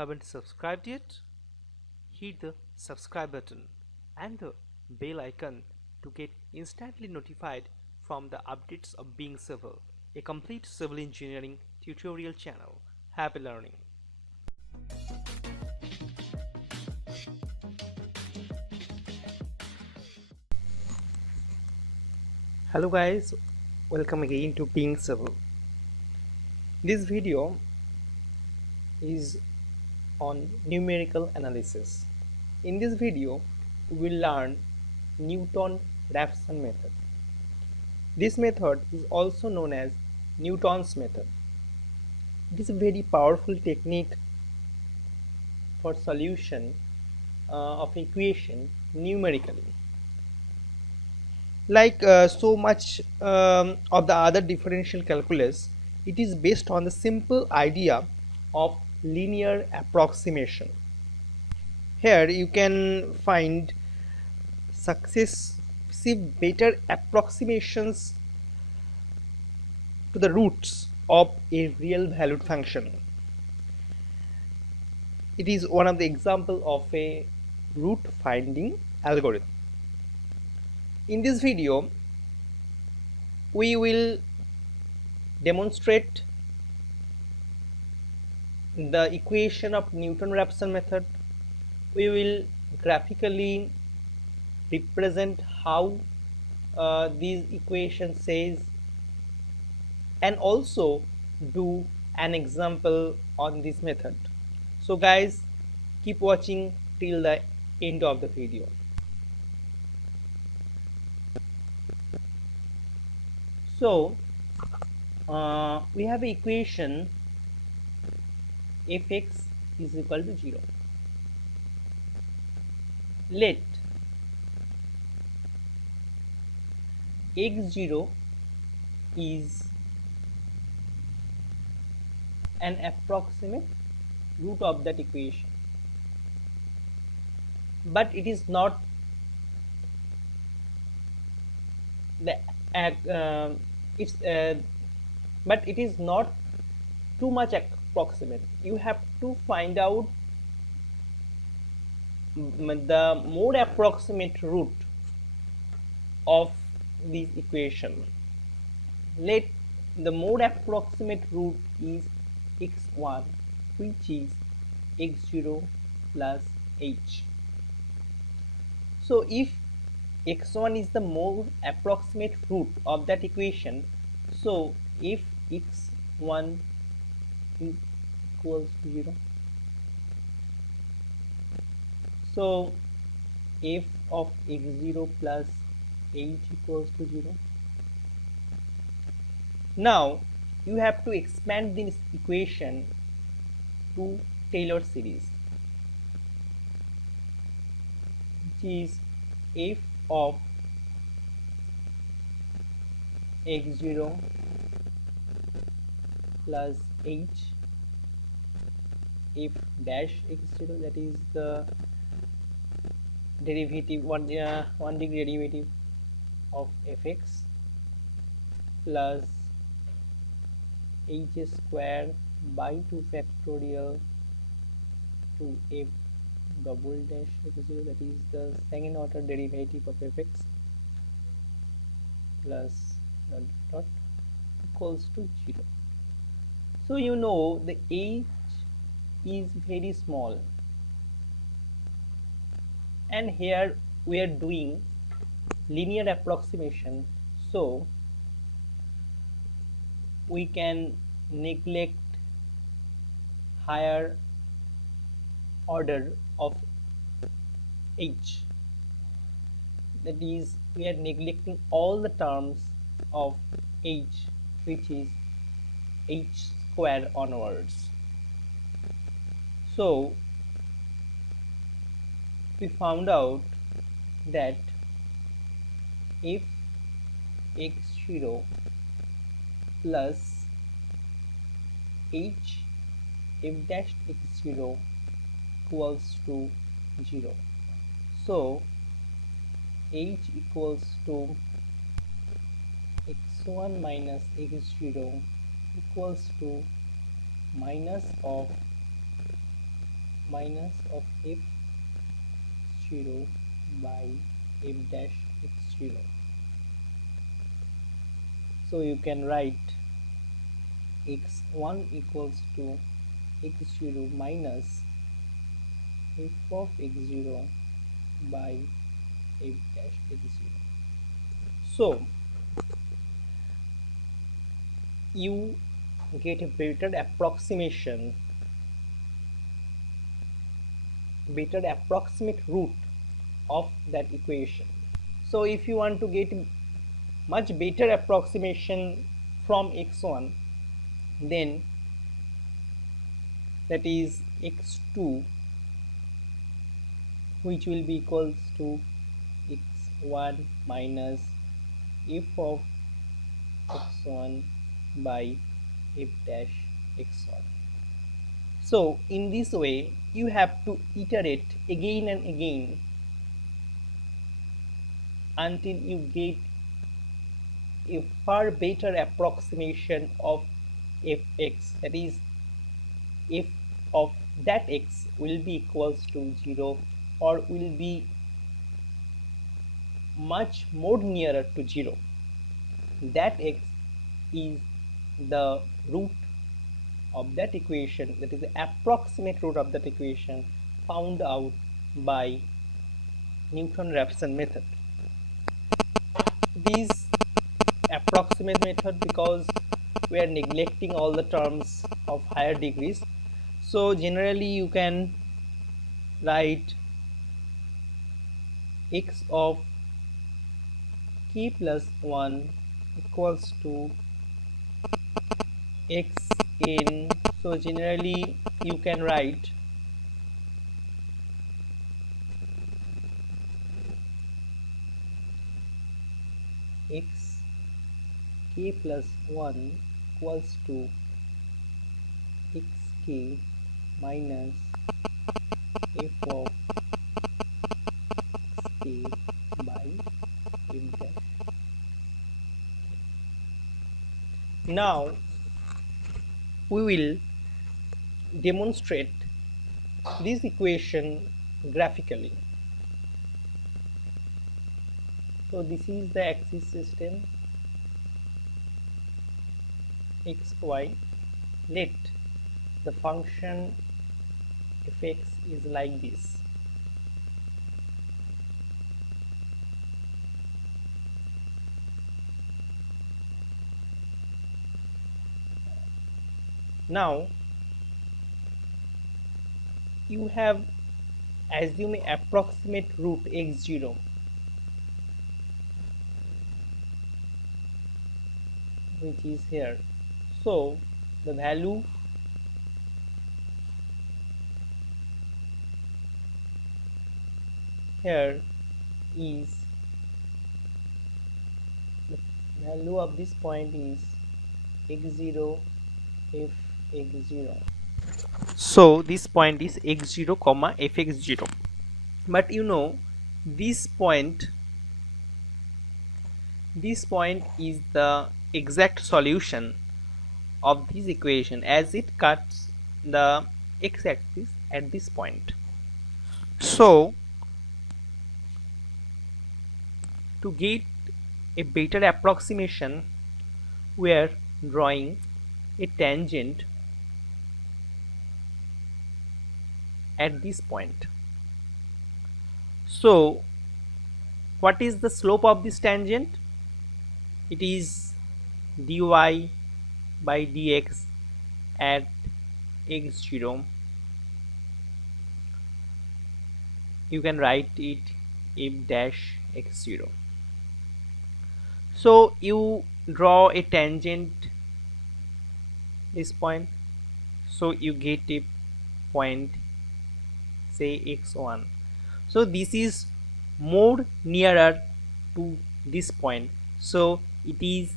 haven't subscribed yet, hit the subscribe button and the bell icon to get instantly notified from the updates of Being Civil, a complete civil engineering tutorial channel. Happy learning! Hello guys, welcome again to Being Civil. This video is on numerical analysis. In this video, we will learn Newton-Raphson method. This method is also known as Newton's method. It is a very powerful technique for solution of equation numerically. Like so much of the other differential calculus, it is based on the simple idea of linear approximation. Here you can find successive better approximations to the roots of a real valued function. It is one of the example of a root finding algorithm. In this video, we will demonstrate the equation of Newton-Raphson method. We will graphically represent how these equation says, and also do an example on this method. So guys, keep watching till the end of the video. So we have an equation fx is equal to 0. Let x0 is an approximate root of that equation, but it is not the but it is not too much approximate. You have to find out the more approximate root of this equation. Let the more approximate root is x1, which is x0 plus h. So if x1 is the more approximate root of that equation, so if x1 is equals to 0, so f of x0 plus h equals to 0. Now you have to expand this equation to Taylor series, which is f of x0 plus h, f dash x0, that is the derivative, one degree derivative of fx, plus h square by 2 factorial to f double dash x0, that is the second order derivative of fx, plus dot dot equals to 0. So you know the h is very small, and here we are doing linear approximation, so we can neglect higher order of h, that is we are neglecting all the terms of h, which is h square onwards. So we found out that if x0 plus h f dash x0 equals to 0, so h equals to x1 minus x0 equals to minus of minus of f0 by f dash x0. So you can write x1 equals to x0 minus f of x0 by f dash x0. So you get a better approximate root of that equation. So if you want to get much better approximation from x1, then that is x2, which will be equals to x1 minus f of x1 by f dash x1. So in this way you have to iterate again and again until you get a far better approximation of fx, that is f of that x will be equals to 0 or will be much more nearer to 0. That x is the root of that equation, that is the approximate root of that equation found out by Newton-Raphson method. This approximate method, because we are neglecting all the terms of higher degrees, so generally you can write x of k plus 1 equals to x in, so generally you can write x k plus 1 equals to xk minus f of xk by f dash. Now we will demonstrate this equation graphically. So this is the axis system x, y. Let the function fx is like this. Now you have assume an approximate root x0, which is here. So the value here is, the value of this point is x0 f x0. So this point is x0 comma fx0, but you know this point is the exact solution of this equation, as it cuts the x-axis at this point. So to get a better approximation, we are drawing a tangent at this point. So what is the slope of this tangent? It is dy by dx at x0. You can write it f dash x0. So you draw a tangent this point, so you get a point, say x1. So this is more nearer to this point, so it is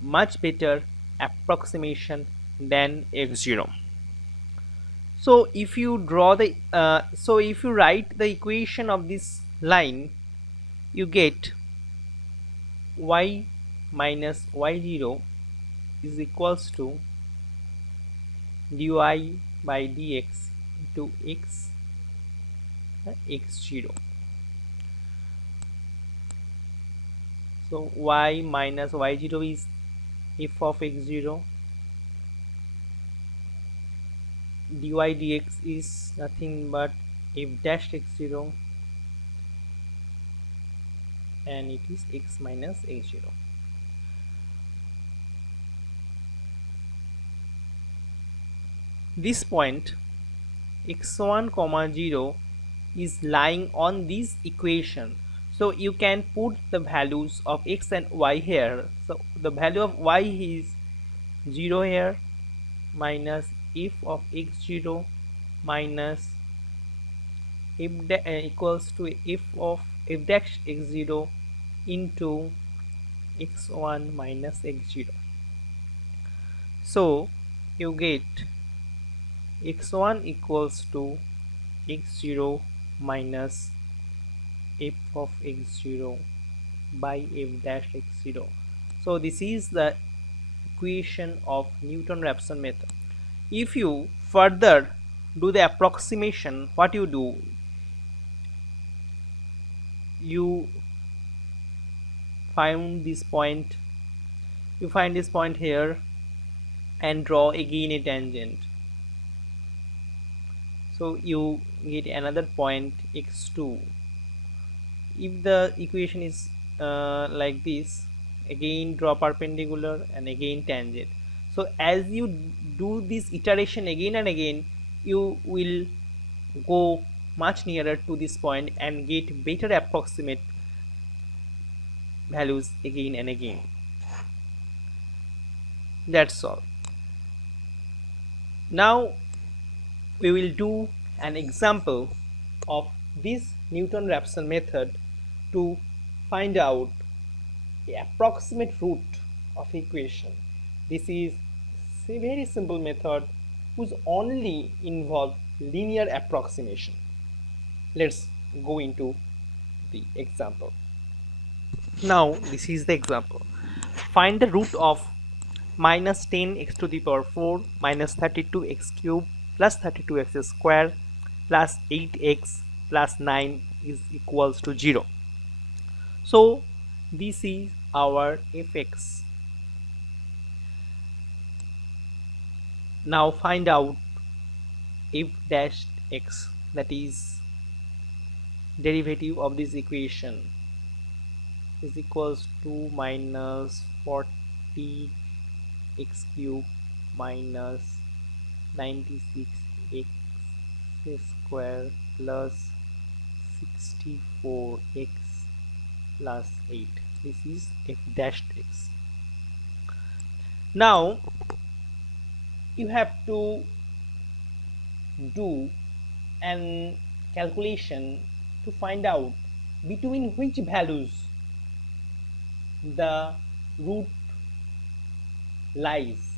much better approximation than x0. So if you draw the if you write the equation of this line, you get y minus y0 is equals to dy by dx into x x0. So y minus y0 is f of x0, dy dx is nothing but f dash x0, and it is x minus x0. This point x1 comma 0 is lying on this equation, so you can put the values of x and y here. So the value of y is 0 here, minus f of x0 minus f equals to f of f dash x0 into x1 minus x0. So you get x1 equals to x0 minus f of x0 by f dash x0. So this is the equation of Newton-Raphson method. If you further do the approximation, what you do, you find this point, here and draw again a tangent. So you get another point x2. If the equation is like this, again draw perpendicular and again tangent. So as you do this iteration again and again, you will go much nearer to this point and get better approximate values again and again. That's all. Now we will do an example of this Newton-Raphson method to find out the approximate root of equation. This is a very simple method whose only involve linear approximation. Let's go into the example. Now this is the example. Find the root of minus 10x to the power 4 minus 32x cube plus 32x square plus 8x plus 9 is equals to 0. So this is our fx. Now find out f dash x, that is derivative of this equation, is equals to minus 40 x cube minus 96 x square plus 64 x plus 8. This is f dash x. Now you have to do an calculation to find out between which values the root lies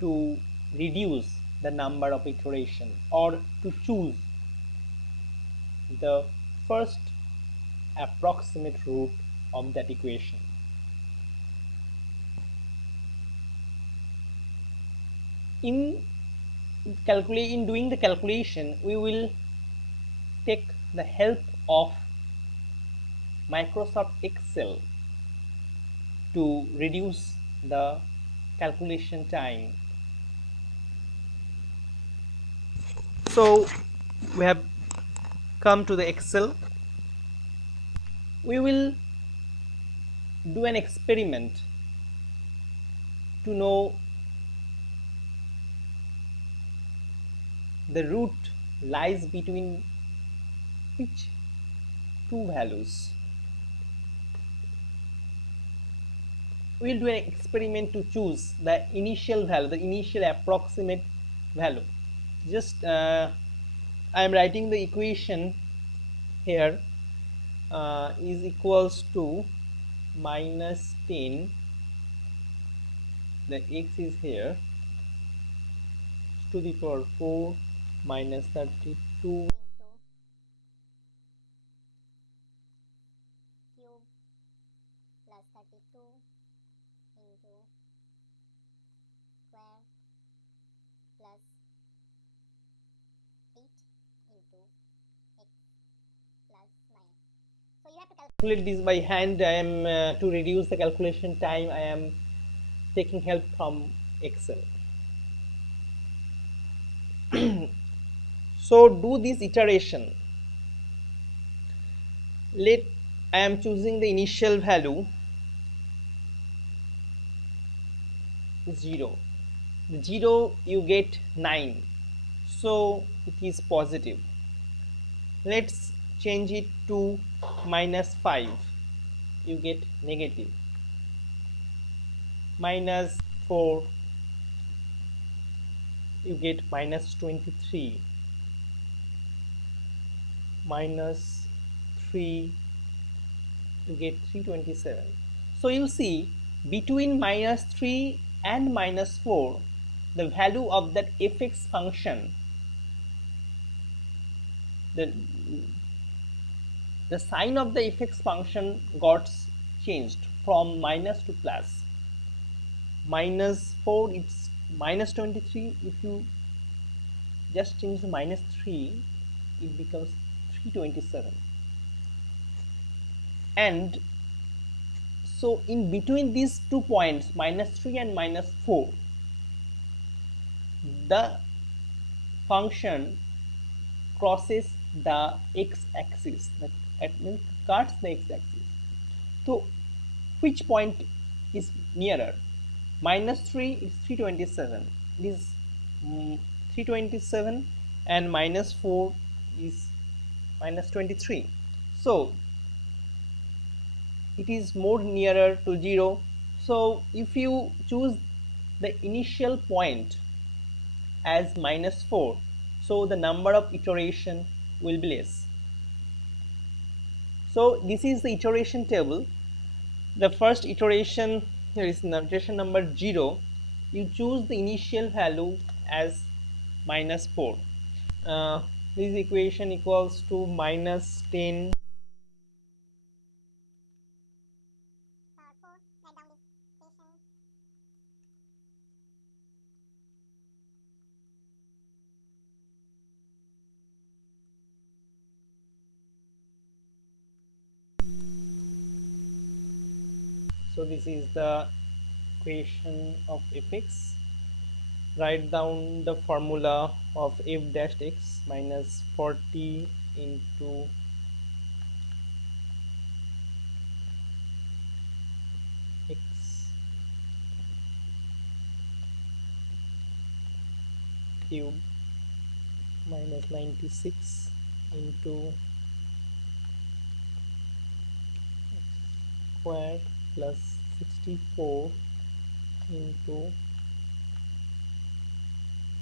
to reduce the number of iteration, or to choose the first approximate root of that equation. In doing the calculation, we will take the help of Microsoft Excel to reduce the calculation time. So we have come to the Excel. We will do an experiment to know the root lies between which two values. We will do an experiment to choose the initial value, the initial approximate value. Just I am writing the equation here, is equals to minus 10, the x is here, to the power 4 minus 32 cube plus 32 into square calculate this by hand. I am to reduce the calculation time, I am taking help from Excel. So do this iteration. Let I am choosing the initial value 0. The 0 you get 9, so it is positive. Let's change it to -5, you get negative. -4, you get -23. -3, you get 327. So you see, between -3 and -4, the value of that fx function, the sign of the fx function got changed from minus to plus. -4, it's -23. If you just change the -3, it becomes 327. And so in between these 2 points, -3 and -4, the function crosses the x-axis, that means cuts the x-axis. So which point is nearer? -3 is 327. It is 327, and -4 is -23. So it is more nearer to 0. So if you choose the initial point as -4, so the number of iteration will be less. So this is the iteration table. The first iteration, here is iteration number 0. You choose the initial value as -4. This equation equals to -10. So this is the equation of fx. Write down the formula of f dash x minus 40 into x cube minus 96 into squared plus 64 into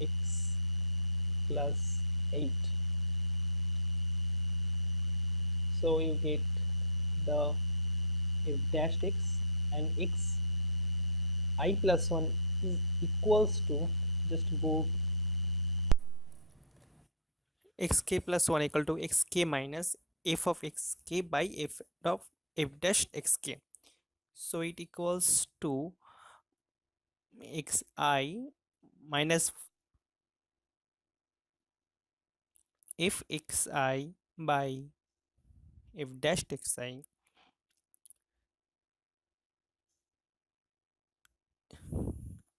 x plus 8. So you get the f dash x, and x I plus 1 is equals to, just go, xk plus 1 equal to xk minus f of xk by f of f dash xk. So it equals to xi minus f xi by f dash xi.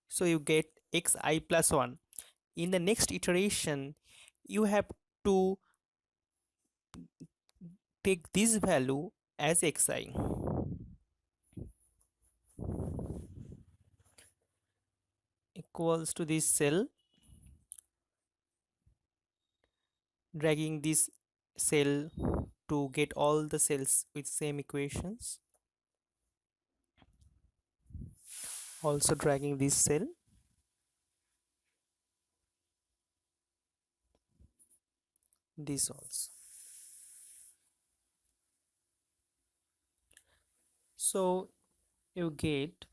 So you get xi plus 1. In the next iteration, you have to take this value as xi. Equals to this cell, dragging this cell to get all the cells with same equations. Also dragging this cell. This also. So you get,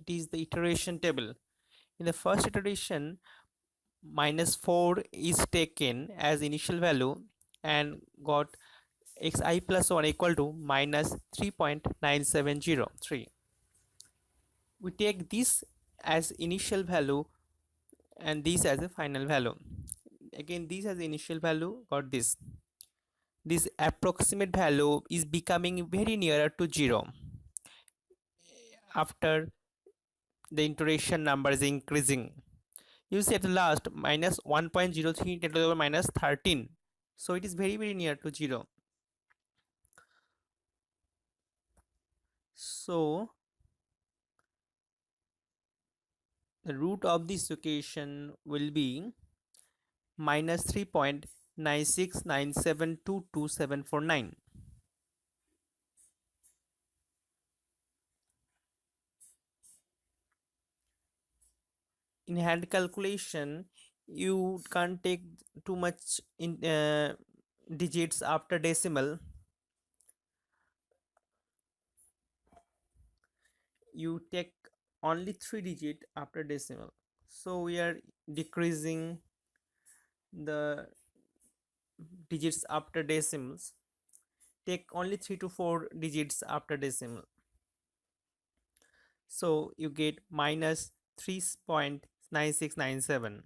it is the iteration table. In the first iteration, -4 is taken as initial value and got xi plus 1 equal to minus 3.9703. We take this as initial value and this as a final value. Again, this as initial value, got this. this approximate value is becoming very nearer to 0 after the iteration number is increasing. You see at the last minus 1.03 10 to the power minus 13. So it is very near to 0. So the root of this equation will be minus 3.969722749. In hand calculation, you can't take too much in digits after decimal. You take only 3 digit after decimal. So we are decreasing the digits after decimals. Take only 3 to 4 digits after decimal. So you get minus 3.9697.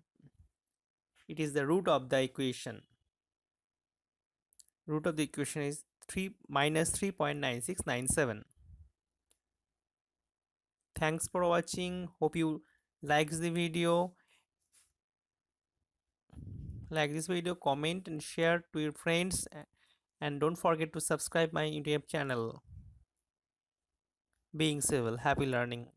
It is the root of the equation. Root of the equation is 3 minus 3.9697. Thanks for watching. Hope you like the video. Like this video, comment and share to your friends, and don't forget to subscribe my YouTube channel. Being Civil, happy learning.